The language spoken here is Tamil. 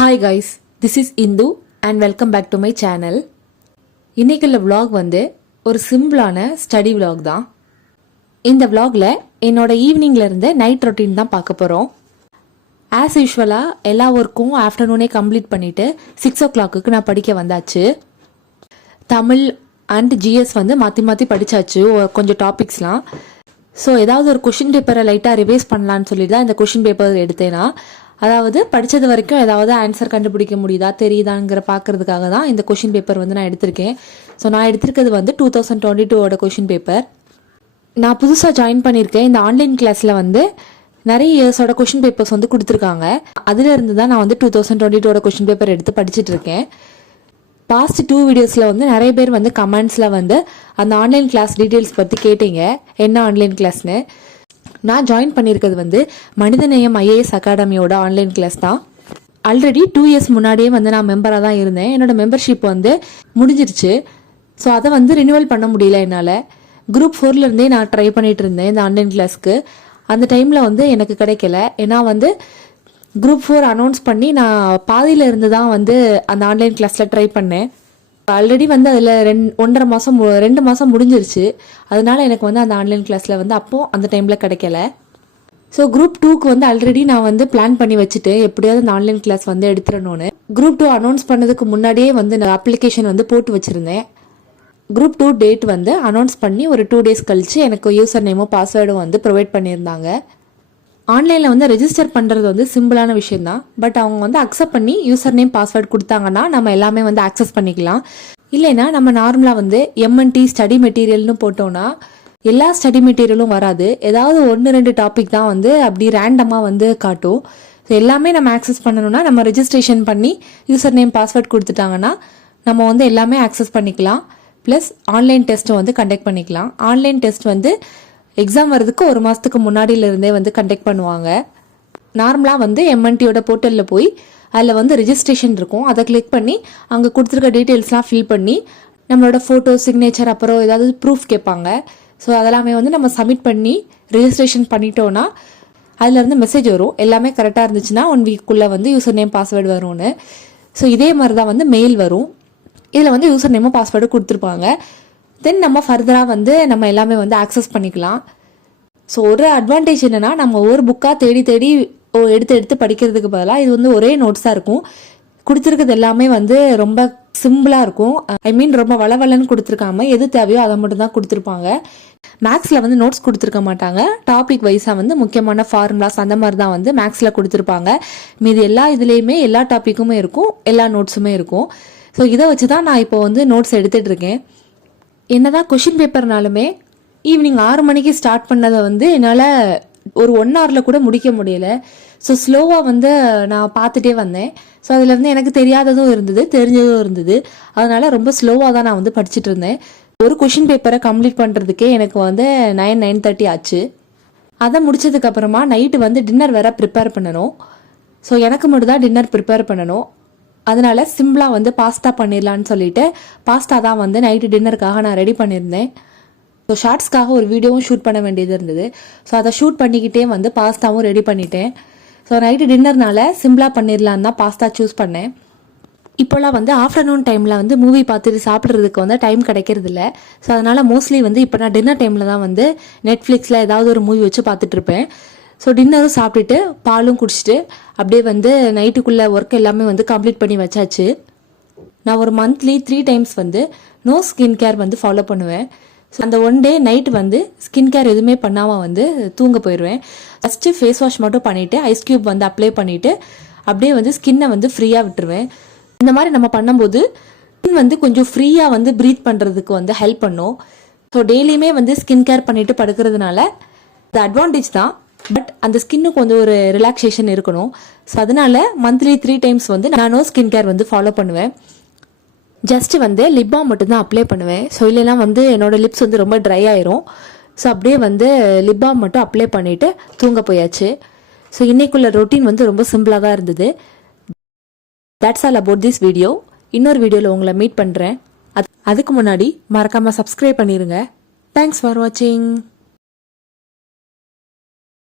Hi guys, this is Indu and welcome back to my channel. இன்னைக்குள்ள vlog வந்து ஒரு சிம்பிளான ஸ்டடி vlog தான். இந்த vlogல என்னோட ஈவினிங்ல இருந்து நைட் ரொட்டீன் தான் பார்க்க போறோம். As usual எல்லா ஒர்க்கும் ஆஃப்டர்நூனே கம்ப்ளீட் பண்ணிட்டு 6 o'clockக்கு நான் படிக்க வந்தாச்சு. தமிழ் அண்ட் ஜிஎஸ் வந்து மாற்றி மாற்றி படித்தாச்சு கொஞ்சம் டாபிக்ஸ்லாம். ஸோ ஏதாவது ஒரு கொஷின் பேப்பரை லைட்டாக ரிவைஸ் பண்ணலான்னு சொல்லிட்டு தான் இந்த கொஷின் பேப்பர் எடுத்தேன்னா, அதாவது படித்தது வரைக்கும் ஏதாவது ஆன்சர் கண்டுபிடிக்க முடியுதா தெரியுதாங்கிற பார்க்கறதுக்காக தான் இந்த கொஷின் பேப்பர் வந்து நான் எடுத்திருக்கேன். ஸோ நான் எடுத்திருக்கிறது வந்து 2022 கொஷின் பேப்பர். நான் புதுசாக ஜாயின் பண்ணியிருக்கேன். இந்த ஆன்லைன் கிளாஸில் வந்து நிறைய இயர்ஸோட கொஷின் பேப்பர்ஸ் வந்து கொடுத்துருக்காங்க. அதிலிருந்து தான் நான் வந்து 2022 கொஷின் பேப்பர் எடுத்து படிச்சுட்டு இருக்கேன். பாஸ்ட் 2 வீடியோஸில் வந்து நிறைய பேர் வந்து கமெண்ட்ஸில் வந்து அந்த ஆன்லைன் கிளாஸ் டீட்டெயில்ஸ் பற்றி கேட்டீங்க, என்ன ஆன்லைன் கிளாஸ்னு. நான் ஜாயின் பண்ணியிருக்கிறது வந்து மனிதநேயம் ஐஏஎஸ் அகாடமியோட ஆன்லைன் கிளாஸ் தான். ஆல்ரெடி 2 இயர்ஸ் முன்னாடியே வந்து நான் மெம்பராக தான் இருந்தேன். என்னோட மெம்பர்ஷிப் வந்து முடிஞ்சிருச்சு. ஸோ அதை வந்து ரினியூவல் பண்ண முடியல என்னால். குரூப் 4லேருந்தே நான் ட்ரை பண்ணிட்டு இருந்தேன் இந்த ஆன்லைன் கிளாஸ்க்கு. அந்த டைமில் வந்து எனக்கு கிடைக்கல. ஏன்னா வந்து குரூப் 4 அனௌன்ஸ் பண்ணி நான் பாதியில் இருந்து தான் வந்து அந்த ஆன்லைன் கிளாஸில் ட்ரை பண்ணேன். ஆல்ரெடி வந்து அதில் 2 மாதம் முடிஞ்சிருச்சு. அதனால எனக்கு வந்து அந்த ஆன்லைன் கிளாஸில் வந்து அப்போது அந்த டைமில் கிடைக்கல. ஸோ குரூப் 2க்கு வந்து ஆல்ரெடி நான் வந்து பிளான் பண்ணி வச்சுட்டு எப்படியாவது அந்த ஆன்லைன் கிளாஸ் வந்து எடுத்துடணும்னு. குரூப் 2 அனௌன்ஸ் பண்ணதுக்கு முன்னாடியே வந்து நான் அப்ளிகேஷன் வந்து போட்டு வச்சுருந்தேன். குரூப் 2 டேட் வந்து அனௌன்ஸ் பண்ணி ஒரு 2 டேஸ் கழிச்சு எனக்கு யூசர் நேமும் பாஸ்வேர்டும் வந்து ப்ரொவைட் பண்ணியிருந்தாங்க. ஆன்லைனில் வந்து ரெஜிஸ்டர் பண்ணுறது வந்து சிம்பிளான விஷயம் தான். பட் அவங்க வந்து அக்செப்ட் பண்ணி யூசர் நேம் பாஸ்வேர்ட் கொடுத்தாங்கன்னா நம்ம எல்லாமே வந்து ஆக்சஸ் பண்ணிக்கலாம். இல்லைன்னா நம்ம நார்மலாக வந்து எம்என்டி ஸ்டடி மெட்டீரியல்னு போட்டோம்னா எல்லா ஸ்டடி மெட்டீரியலும் வராது. ஏதாவது 1-2 டாபிக் தான் வந்து அப்படி ரேண்டமாக வந்து காட்டும். ஸோ எல்லாமே நம்ம ஆக்சஸ் பண்ணணும்னா நம்ம ரெஜிஸ்ட்ரேஷன் பண்ணி யூசர் நேம் பாஸ்வேர்ட் கொடுத்துட்டாங்கன்னா நம்ம வந்து எல்லாமே ஆக்சஸ் பண்ணிக்கலாம். ப்ளஸ் ஆன்லைன் டெஸ்ட்டும் வந்து கண்டக்ட் பண்ணிக்கலாம். ஆன்லைன் டெஸ்ட் வந்து எக்ஸாம் வர்றதுக்கு 1 மாதத்துக்கு முன்னாடியிலிருந்தே வந்து கண்டக்ட் பண்ணுவாங்க. நார்மலாக வந்து எம்என்டியோட போர்ட்டலில் போய் அதில் வந்து ரெஜிஸ்ட்ரேஷன் இருக்கும். அதை கிளிக் பண்ணி அங்கே கொடுத்துருக்க டீட்டெயில்ஸ்லாம் ஃபில் பண்ணி நம்மளோட ஃபோட்டோ, சிக்னேச்சர், அப்புறம் ஏதாவது ப்ரூஃப் கேட்பாங்க. ஸோ அதெல்லாமே வந்து நம்ம சப்மிட் பண்ணி ரெஜிஸ்ட்ரேஷன் பண்ணிட்டோன்னா அதுலேருந்து மெசேஜ் வரும். எல்லாமே கரெக்டாக இருந்துச்சுன்னா 1 வீக்குள்ளே வந்து யூசர் நேம் பாஸ்வேர்டு வரும்னு. ஸோ இதே மாதிரி தான் வந்து மெயில் வரும். இதில் வந்து யூசர் நேமும் பாஸ்வேர்டு கொடுத்துருப்பாங்க. தென் நம்ம ஃபர்தராக வந்து நம்ம எல்லாமே வந்து ஆக்சஸ் பண்ணிக்கலாம். ஸோ ஒரு அட்வான்டேஜ் என்னென்னா, நம்ம ஒவ்வொரு புக்காக தேடி எடுத்து படிக்கிறதுக்கு பதிலாக இது வந்து ஒரே நோட்ஸாக இருக்கும். கொடுத்துருக்கிறது எல்லாமே வந்து ரொம்ப சிம்பிளாக இருக்கும். ரொம்ப வளவலன்னு கொடுத்துருக்காம எது தேவையோ அதை மட்டும் தான் கொடுத்துருப்பாங்க. மேக்ஸில் வந்து நோட்ஸ் கொடுத்துருக்க மாட்டாங்க. டாபிக் வைஸாக வந்து முக்கியமான ஃபார்முலாஸ் அந்த மாதிரி தான் வந்து மேக்ஸில் கொடுத்துருப்பாங்க. மீது எல்லா இதுலேயுமே எல்லா டாப்பிக்குமே இருக்கும், எல்லா நோட்ஸுமே இருக்கும். ஸோ இதை வச்சு தான் நான் இப்போ வந்து நோட்ஸ் எடுத்துகிட்டு இருக்கேன். என்னதான் கொஷின் பேப்பர்னாலுமே ஈவினிங் 6 மணிக்கு ஸ்டார்ட் பண்ணதை வந்து என்னால் ஒரு 1 ஹவரில் கூட முடிக்க முடியல. ஸோ ஸ்லோவாக வந்து நான் பார்த்துட்டே வந்தேன். ஸோ அதுலேருந்து எனக்கு தெரியாததும் இருந்தது, தெரிஞ்சதும் இருந்தது. அதனால ரொம்ப ஸ்லோவாக தான் நான் வந்து படிச்சுட்டு இருந்தேன். ஒரு கொஷின் பேப்பரை கம்ப்ளீட் பண்ணுறதுக்கே எனக்கு வந்து 9:30 ஆச்சு. அதை முடிச்சதுக்கப்புறமா நைட்டு வந்து டின்னர் வேற ப்ரிப்பேர் பண்ணணும். ஸோ எனக்கு மட்டும் தான் டின்னர் ப்ரிப்பேர் பண்ணணும். அதனால சிம்பிளாக வந்து பாஸ்தா பண்ணிடலான்னு சொல்லிட்டு பாஸ்தா தான் வந்து நைட்டு டின்னருக்காக நான் ரெடி பண்ணியிருந்தேன். ஸோ ஷார்ட்ஸ்க்காக ஒரு வீடியோவும் ஷூட் பண்ண வேண்டியது இருந்தது. ஸோ அதை ஷூட் பண்ணிக்கிட்டே வந்து பாஸ்தாவும் ரெடி பண்ணிட்டேன். ஸோ நைட்டு டின்னர்னால சிம்பிளாக பண்ணிடலான்னு தான் பாஸ்தா சூஸ் பண்ணேன். இப்போலாம் வந்து ஆஃப்டர்நூன் டைமில் வந்து மூவி பார்த்துட்டு சாப்பிட்றதுக்கு வந்து டைம் கிடைக்கிறதில்ல. ஸோ அதனால் மோஸ்ட்லி வந்து இப்போ நான் டின்னர் டைமில் தான் வந்து நெட்ஃப்ளிக்ஸில் ஏதாவது ஒரு மூவி வச்சு பார்த்துட்ருப்பேன். ஸோ டின்னரும் சாப்பிட்டுட்டு பாலும் குடிச்சிட்டு அப்படியே வந்து நைட்டுக்குள்ளே ஒர்க் எல்லாமே வந்து கம்ப்ளீட் பண்ணி வச்சாச்சு. நான் ஒரு மந்த்லி 3 டைம்ஸ் வந்து நோ ஸ்கின் கேர் வந்து ஃபாலோ பண்ணுவேன். ஸோ அந்த 1 டே நைட் வந்து ஸ்கின் கேர் எதுவுமே பண்ணாமல் வந்து தூங்க போயிடுவேன். ஃபஸ்ட்டு ஃபேஸ் வாஷ் மட்டும் பண்ணிவிட்டு ஐஸ் க்யூப் வந்து அப்ளை பண்ணிவிட்டு அப்படியே வந்து ஸ்கின்னை வந்து ஃப்ரீயாக விட்டுருவேன். இந்த மாதிரி நம்ம பண்ணும்போது ஸ்கின் வந்து கொஞ்சம் ஃப்ரீயாக வந்து ப்ரீத் பண்ணுறதுக்கு வந்து ஹெல்ப் பண்ணும். ஸோ டெய்லியுமே வந்து ஸ்கின் கேர் பண்ணிவிட்டு படுக்கிறதுனால அது அட்வான்டேஜ் தான். பட் அந்த ஸ்கின்னுக்கு வந்து ஒரு ரிலாக்ஸேஷன் இருக்கணும். ஸோ அதனால மந்த்லி 3 டைம்ஸ் வந்து நானும் ஸ்கின் கேர் வந்து ஃபாலோ பண்ணுவேன். ஜஸ்ட் வந்து லிப் பாம் மட்டும்தான் அப்ளை பண்ணுவேன். ஸோ இல்லைனா வந்து என்னோட லிப்ஸ் வந்து ரொம்ப ட்ரை ஆயிரும். ஸோ அப்படியே வந்து லிப் பாம் மட்டும் அப்ளை பண்ணிவிட்டு தூங்க போயாச்சு. ஸோ இன்னைக்குள்ள ரொட்டீன் வந்து ரொம்ப சிம்பிளாக தான் இருந்தது. That's all about this video. இன்னொரு வீடியோவில் உங்களை மீட் பண்ணுறேன். அதுக்கு முன்னாடி மறக்காமல் சப்ஸ்கிரைப் பண்ணிடுங்க. தேங்க்ஸ் ஃபார் வாட்சிங்.